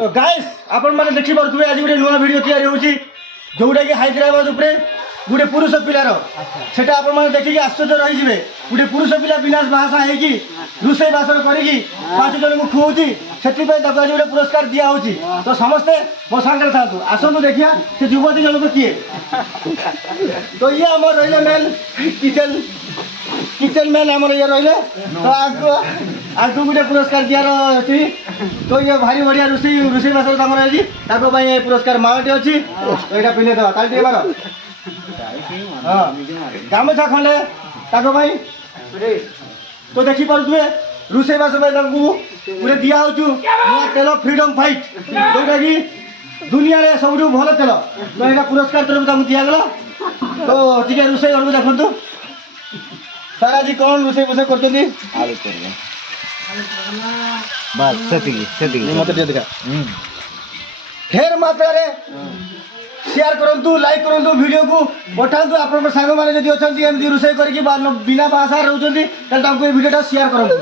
तो गाइस आपण माने देखि पारुथुबे आज गोटे नुआ वीडियो तैयारी होउची जोउटा कि हैदराबाद उपरे गोटे पुरुष पिलार सेटा आपण माने देखि आश्चर्य रही जिवे गोटे पुरुष पिला विनाश भाषा है कि रुसई बासन करी 5 जन को खुउची सेति पे आज गोटे पुरस्कार दिया होउची तो समस्ते मो संगे थातु आसंतु देखिया से युवती जन को किए तो ये हमर रहिले मैन किचन मैन हमर ये रहिले तो आज गोटे पुरस्कार दियार अछि तो ये भारी बढ़िया रुसई बासन तमर अछि ताको भाई पुरस्कार माटे अछि तो एटा पिने दवा ताल टे मारो हां गामछा खंडे ताको भाई तो देखि पारुथुबे रुसई बासन तमकु पूरे दिया होचु नुआ तेल फ्रीडम फाइट जोटा कि दुनिया रे सबुठु भलो तेल तो एटा पुरस्कार तरफ तमु दिया गेला तो टिके रुसई घर को देखंतु सारा जी कौन रुसई बसे करछथि आलू करबे बस सेटिंग मत दे देखा ढेर मात्रा रे शेयर करंतु लाइक करंतु वीडियो को पठांतु आपन सांग माने जदी अछंती एमदी रुसई करके बिना भाषा रहउछंती त तांको ए वीडियो टा शेयर करंतु।